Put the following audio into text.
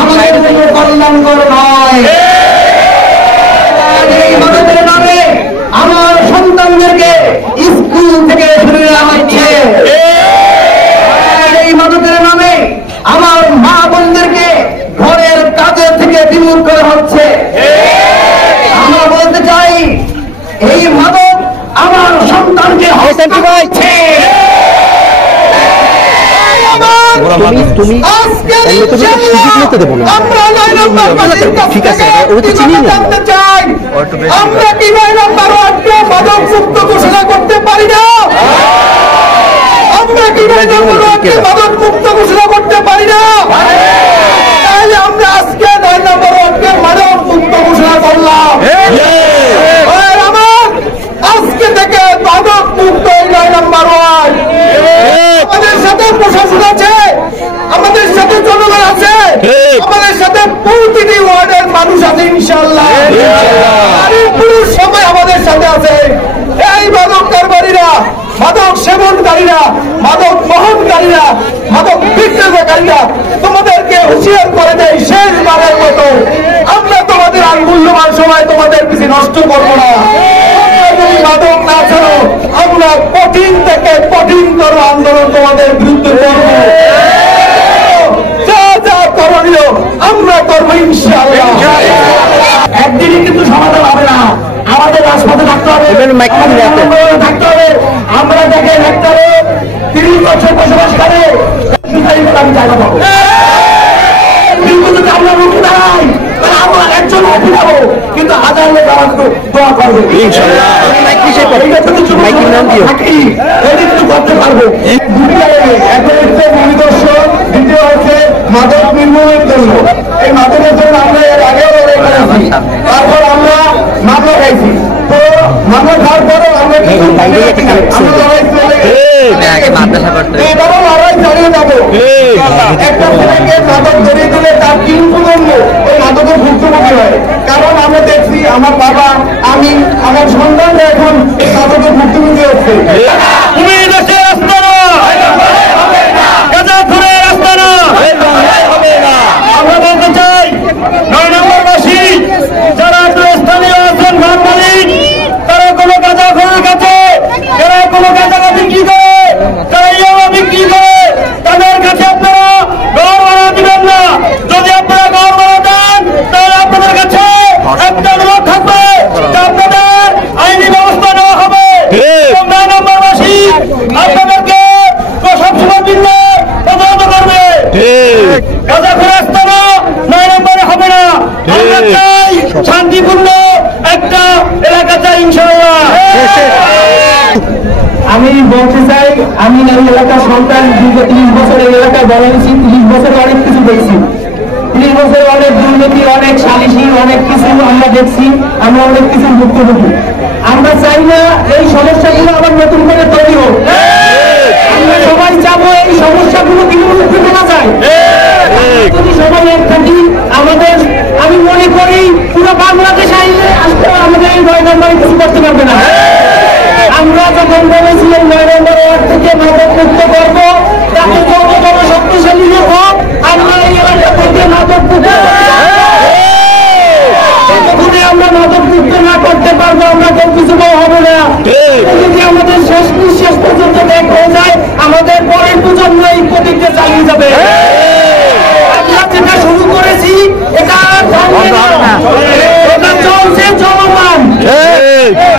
আমাদের জন্য কল্যাণকর নয়। এই মাদকের নামে আমার সন্তানদেরকে স্কুল থেকে সরিয়ে দেওয়া হচ্ছে। এই মাদকের নামে আমার মা বোনদেরকে ঘরের কাজের থেকে বিমুখ করা হচ্ছে। আমরা বলতে চাই এই মাদক আমার সন্তানকে হত্যা করছে। আমরা কি মাদক মুক্ত ঘোষণা করতে পারি না? আমরা কি মাদক মুক্ত ঘোষণা করতে পারি না? তাহলে আমরা আজকে 9 নম্বর ওয়ার্ডকে মাদক মুক্ত ঘোষণা করলাম। আজকে থেকে মাদক মুক্ত 9 নম্বর ওয়ার্ড। আমাদের সাথে প্রশাসন আছে, আমাদের সাথে জনগণ আছে, আমাদের সাথে প্রতিটি ওয়ার্ডের মানুষ আছে ইনশাআল্লাহ। নারী পুরুষ সবাই আমাদের সাথে আছে। এই মাদক কারবারীরা, মাদক সেবনকারীরা, মাদক বহনকারীরা, মাদক বিক্রেতাকারীরা তোমাদেরকে হুঁশিয়ার করে দেয় শেষবারের মতো, আমরা তোমাদের আর মূল্যবান সময় তোমাদের কিছু নষ্ট করবো না। যদি মাদক না ছাড়ো আমরা কঠিন থেকে কঠিনতর আন্দোলন তোমাদের বিরুদ্ধে করব। যা যা করণীয় আমরা করবো ইনশাআল্লাহ। একদিনই কিন্তু সমাধান হবে না, আমাদের রাজপথে থাকতে হবে, থাকতে হবে। আমরা দেখে দেখতে হবে 30 বছর বসবাস করে আমি জায়গা পাবো, কিন্তু আমরা মুক্তি দাঁড়াই আমরা একজন মুক্তি পাবো, কিন্তু হাজার লোক আমাকে দোয়া করবে ইনশাআল্লাহ। করতে পারবো। এখন হচ্ছে পরিদর্শন, দ্বিতীয় হচ্ছে মাদক নির্মূলের জন্য। এই মাদকের জন্য আমরা এর আগেও তারপর আমরা মাদক খাইছি, তো মাদক খাওয়ার পরে আমরা লড়াই চালিয়ে যাবো। একটা ছেলেকে মাদক ধরিয়ে দিলে তার কিন প্রজন্ম ওই মাদকের ভুক্তভোগী হয়। কারণ আমরা দেখছি আমার বাবা, আমি, আমার সন্তানরা এখন মাদকের ভুক্তভোগী হচ্ছে। আমরা বলতে চাই 9 নম্বরবাসী যারা স্থানীয় আছেন ঘর মালিক, তারা কোনো গাঁজাখোরের কাছে, যারা কোনো গাঁজা বিক্রি করে, যারা ইয়াবা বিক্রি করে, তাদের কাছে আপনারা ঘর ভাড়া দিবেন না। যদি আপনারা ঘর ভাড়া দেন তাহলে আপনাদের কাছে একটা অনুরোধ থাকবে যে আপনাদের আইনি ব্যবস্থা নেওয়া হবে। 9 নম্বরবাসী আপনাদেরকে সবসময় দিলে প্রতিহত করবে। গাঁজাখোর আস্তানা 9 নম্বরে হবে না। আমরা চাই শান্তিপূর্ণ একটা এলাকা চাই ইনশাআল্লাহ। আমি বলতে চাই আমি এই এলাকার সন্তান, দীর্ঘ 30 বছর এই এলাকায় বড় হয়েছি, 30 বছরে অনেক কিছু দেখছি, 30 বছরে অনেক দুর্নীতি, অনেক সালিশি, অনেক কিছু আমরা দেখছি, আমরা অনেক কিছু ভুক্তভোগী। আমরা চাই না এই সমস্যাগুলো আবার নতুন করে তৈরি হোক। আমরা সবাই চাবো এই সমস্যাগুলো কিভাবে করা যায়। যদি সবাই এক থাকি আমাদের, আমি মনে করি পুরো বাংলাদেশ আইলে আসতে আমাদের এই 9 নম্বরে কিছু করতে পারবে না। আমরা যখন বলেছি এই 9 নম্বর ওয়ার্ড থেকে মাদক মুক্ত করবো, তাকে যত বড় শক্তিশালী হোক আমরা এই এলাকা থেকে মাদক মুক্ত যতক্ষণে আমরা মাদক মুক্ত না করতে পারবো আমরা তো কিছু হবে না। যদি আমাদের শেষ নিঃশ্বাস পর্যন্ত ব্যাক হয়ে যায় আমাদের পরের প্রজন্ম এই প্রতিজ্ঞা চালিয়ে যাবে।